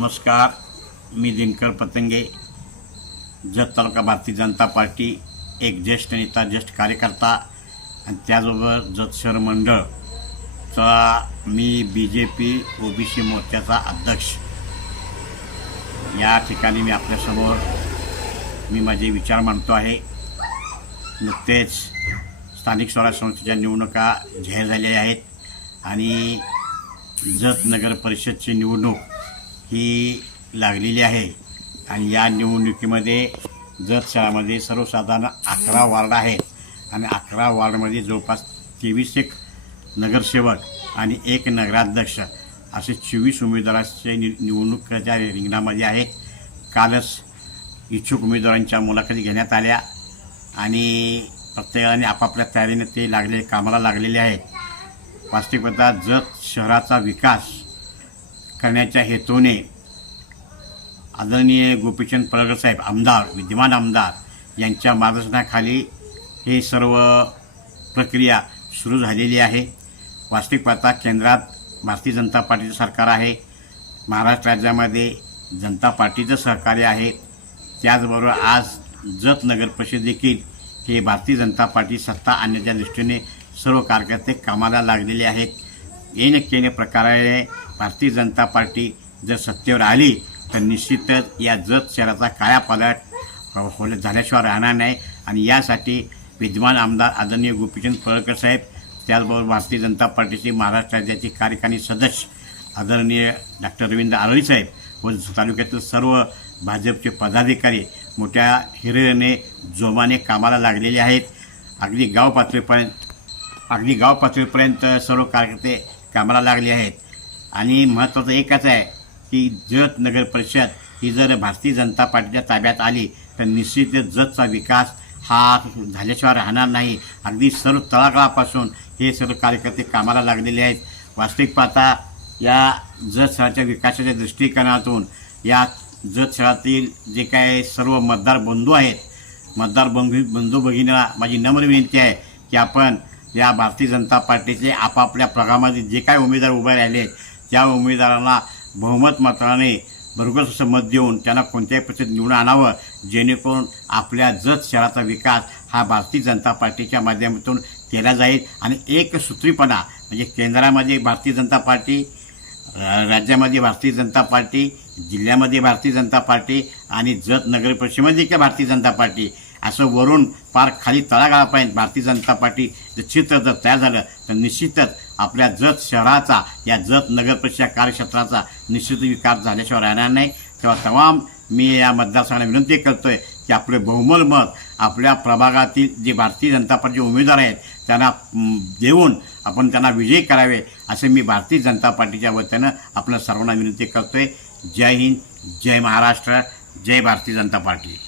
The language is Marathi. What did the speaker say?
नमस्कार मी दिनकर पतंगे जत तालुका भारतीय जनता पार्टी एक ज्येष्ठ नेता ज्येष्ठ कार्यकर्ता आणि त्याचबरोबर जत शहर मंडळचा मी B J P O B C मोर्चाचा अध्यक्ष. या ठिकाणी मी आपल्यासमोर मी माझे विचार मांडतो आहे. नुकतेच स्थानिक स्वराज्य संस्थेच्या निवडणुका जाहीर झालेल्या आहेत. आणि जत नगर परिषदची निवडणूक ही लागलेली आहे. आणि या निवडणुकीमध्ये जत शहरामध्ये सर्वसाधारण अकरा वार्ड आहेत. आणि अकरा वार्डमध्ये जवळपास तेवीस एक नगरसेवक आणि एक नगराध्यक्ष असे चोवीस उमेदवारांचे नि निवडणुकीच्या रिंगणामध्ये आहे. कालच इच्छुक उमेदवारांच्या मुलाखती घेण्यात आल्या. आणि प्रत्येकाने आपापल्या तयारीने ते लागले कामाला लागलेले आहेत. वास्तविकता जत शहराचा विकास करण्याच्या हेतूने आदरणीय गोपीचंद पडळकर साहेब आमदार विद्यमान आमदार यांच्या मार्गदर्शनाखाली हे सर्व प्रक्रिया सुरू झालेली आहे. वास्तविक पाहता केंद्रात भारतीय जनता पार्टीचं सरकार आहे. महाराष्ट्र राज्यामध्ये जनता पार्टीचं सहकार्य आहे. त्याचबरोबर आज जत नगर परिषद देखील हे भारतीय जनता पार्टी सत्ता आणण्याच्या दृष्टीने सर्व कार्यकर्ते कामाला लागलेले आहेत. येणे केने प्रकारे भारतीय जनता पार्टी जर सत्तेवर आली तर निश्चितच या जत शहराचा कायापालट हो झाल्याशिवाय राहणार नाही. आणि यासाठी विद्यमान आमदार आदरणीय गोपीचंद पळकर साहेब त्याचबरोबर भारतीय जनता पार्टीचे महाराष्ट्र राज्याचे कार्यकारी सदस्य आदरणीय डॉक्टर रवींद्र आरळी साहेब व तालुक्यातील सर्व भाजपचे पदाधिकारी मोठ्या हिरेने जोमाने कामाला लागलेले आहेत. अगदी गाव पातळीपर्यंत अगदी गाव पातळीपर्यंत सर्व कार्यकर्ते कामाला लागले आहेत. आणि महत्त्वाचं एकच आहे की जत नगर परिषद ही जर भारतीय जनता पार्टीच्या ताब्यात आली तर निश्चित जतचा विकास हा झाल्याशिवाय राहणार नाही. अगदी सर्व तळागाळापासून हे सर्व कार्यकर्ते कामाला लागलेले आहेत. वास्तविक पाहता या जत शहराच्या विकासाच्या दृष्टिकोनातून या जत शहरातील जे काय सर्व मतदार बंधू आहेत मतदार बंधू बंधू भगिनीला माझी नम्र विनंती आहे की आपण या भारतीय जनता पार्टीचे आपापल्या प्रभागामध्ये जे काय उमेदवार उभे राहिले त्या उमेदवारांना बहुमत मताने भरघोस असं मत देऊन त्यांना कोणत्याही पद्धतीत निवडून आणावं जेणेकरून आपल्या जत शहराचा विकास हा भारतीय जनता पार्टीच्या माध्यमातून केला जाईल. आणि एक सूत्रीपणा म्हणजे केंद्रामध्ये भारतीय जनता पार्टी राज्यामध्ये भारतीय जनता पार्टी जिल्ह्यामध्ये भारतीय जनता पार्टी आणि जत नगर परिषदेमध्ये देखील भारतीय जनता पार्टी असं वरून पार खाली तळागाळापर्यंत भारतीय जनता पार्टी जर चित्र जर तयार झालं तर निश्चितच आपल्या जत शहराचा या जत नगर परिषद कार्यक्षेत्राचा निश्चित विकास झाल्याशिवाय राहणार नाही. तेव्हा तमाम मी या मतदारसंघाला विनंती करतोय की आपले बहुमल मत आपल्या प्रभागातील जे भारतीय जनता पार्टीचे उमेदवार आहेत त्यांना देऊन आपण त्यांना विजयी करावे असे मी भारतीय जनता पार्टीच्या वतीनं आपल्या सर्वांना विनंती करतोय. जय हिंद जय महाराष्ट्र जय भारतीय जनता पार्टी.